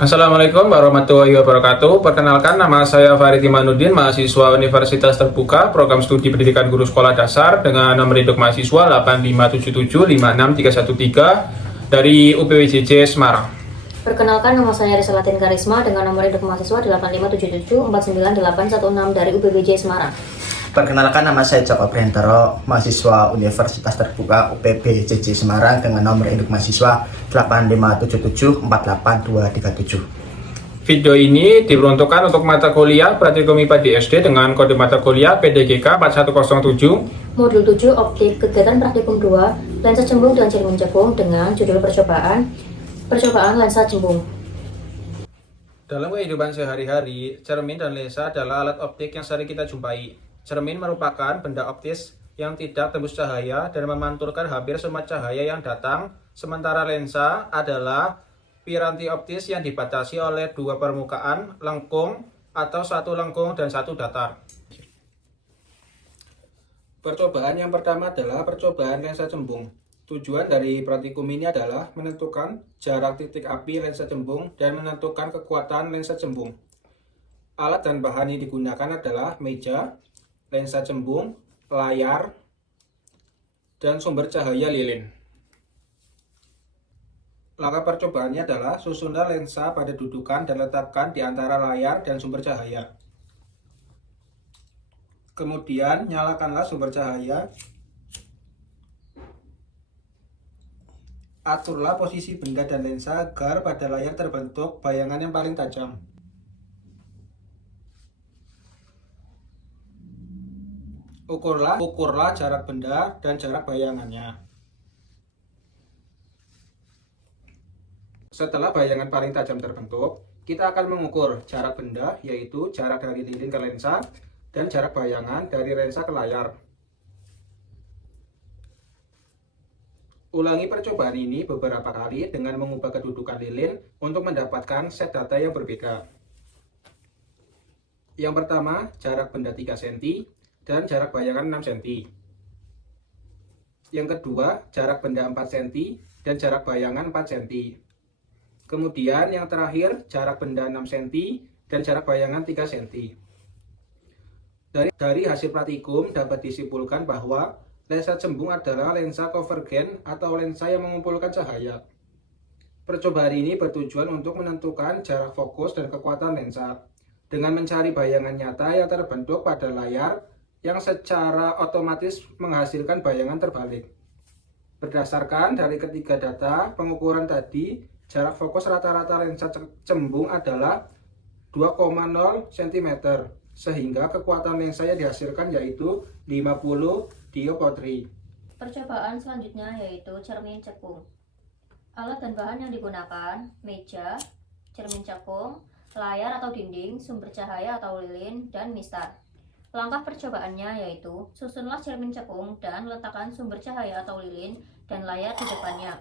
Assalamualaikum warahmatullahi wabarakatuh. Perkenalkan, nama saya Farid Imanuddin, mahasiswa Universitas Terbuka, program studi pendidikan guru sekolah dasar dengan nomor induk mahasiswa 857756313 dari UPWJJ Semarang. Perkenalkan, nama saya Risalatin Karisma dengan nomor induk mahasiswa 857749816 dari UPWJ Semarang. Perkenalkan, nama saya Joko Brentero, mahasiswa Universitas Terbuka UPBJJ Semarang dengan nomor induk mahasiswa 857748237. Video ini diperuntukkan untuk mata kuliah Praktikum IPA di SD dengan kode mata kuliah PDGK 4107 Modul 7 Optik Kegiatan Praktikum 2 Lensa Cembung dan Cermin Cekung dengan judul Percobaan Lensa Cembung. Dalam kehidupan sehari-hari, cermin dan lensa adalah alat optik yang sering kita jumpai. Cermin merupakan benda optis yang tidak tembus cahaya dan memantulkan hampir semua cahaya yang datang, sementara lensa adalah piranti optis yang dibatasi oleh dua permukaan lengkung atau satu lengkung dan satu datar. Percobaan yang pertama adalah percobaan lensa cembung. Tujuan dari praktikum ini adalah menentukan jarak titik api lensa cembung dan menentukan kekuatan lensa cembung. Alat dan bahan yang digunakan adalah meja, lensa cembung, layar, dan sumber cahaya lilin. Langkah percobaannya adalah susunlah lensa pada dudukan dan letakkan di antara layar dan sumber cahaya. Kemudian nyalakanlah sumber cahaya. Aturlah posisi benda dan lensa agar pada layar terbentuk bayangan yang paling tajam. Ukurlah jarak benda dan jarak bayangannya. Setelah bayangan paling tajam terbentuk, kita akan mengukur jarak benda, yaitu jarak dari lilin ke lensa, dan jarak bayangan dari lensa ke layar. Ulangi percobaan ini beberapa kali dengan mengubah kedudukan lilin untuk mendapatkan set data yang berbeda. Yang pertama, jarak benda 3 cm dan jarak bayangan 6 cm. Yang kedua, jarak benda 4 cm dan jarak bayangan 4 cm. Kemudian yang terakhir, jarak benda 6 cm dan jarak bayangan 3 cm. Dari hasil praktikum dapat disimpulkan bahwa lensa cembung adalah lensa konvergen atau lensa yang mengumpulkan cahaya. Percobaan ini bertujuan untuk menentukan jarak fokus dan kekuatan lensa dengan mencari bayangan nyata yang terbentuk pada layar yang secara otomatis menghasilkan bayangan terbalik. Berdasarkan dari ketiga data pengukuran tadi, jarak fokus rata-rata lensa cembung adalah 2,0 cm, sehingga kekuatan lensa yang dihasilkan yaitu 50 dioptri. Percobaan selanjutnya yaitu cermin cekung. Alat dan bahan yang digunakan: meja, cermin cekung, layar atau dinding, sumber cahaya atau lilin, dan mistar. Langkah percobaannya yaitu susunlah cermin cekung dan letakkan sumber cahaya atau lilin dan layar di depannya.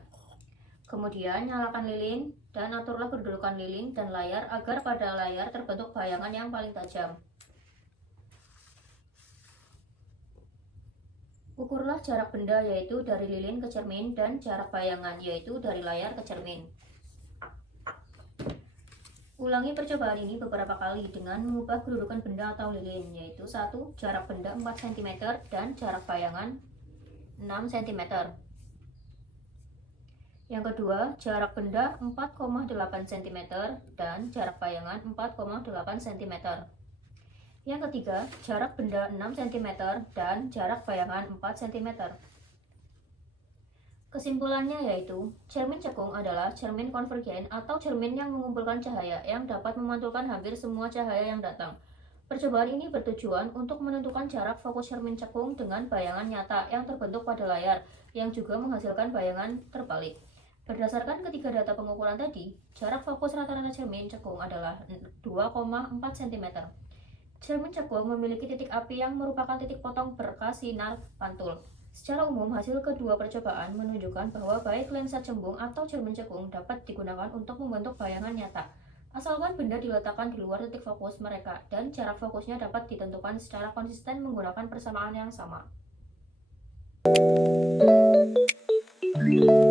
Kemudian nyalakan lilin dan aturlah kedudukan lilin dan layar agar pada layar terbentuk bayangan yang paling tajam. Ukurlah jarak benda yaitu dari lilin ke cermin dan jarak bayangan yaitu dari layar ke cermin. Ulangi percobaan ini beberapa kali dengan mengubah kedudukan benda atau lilin, yaitu 1. Jarak benda 4 cm dan jarak bayangan 6 cm. Yang kedua, jarak benda 4,8 cm dan jarak bayangan 4,8 cm. Yang ketiga, jarak benda 6 cm dan jarak bayangan 4 cm. Kesimpulannya yaitu, cermin cekung adalah cermin konvergen atau cermin yang mengumpulkan cahaya yang dapat memantulkan hampir semua cahaya yang datang. Percobaan ini bertujuan untuk menentukan jarak fokus cermin cekung dengan bayangan nyata yang terbentuk pada layar, yang juga menghasilkan bayangan terbalik. Berdasarkan ketiga data pengukuran tadi, jarak fokus rata-rata cermin cekung adalah 2,4 cm. Cermin cekung memiliki titik api yang merupakan titik potong berkas sinar pantul. Secara umum, hasil kedua percobaan menunjukkan bahwa baik lensa cembung atau cermin cekung dapat digunakan untuk membentuk bayangan nyata, asalkan benda diletakkan di luar titik fokus mereka dan jarak fokusnya dapat ditentukan secara konsisten menggunakan persamaan yang sama. kasih.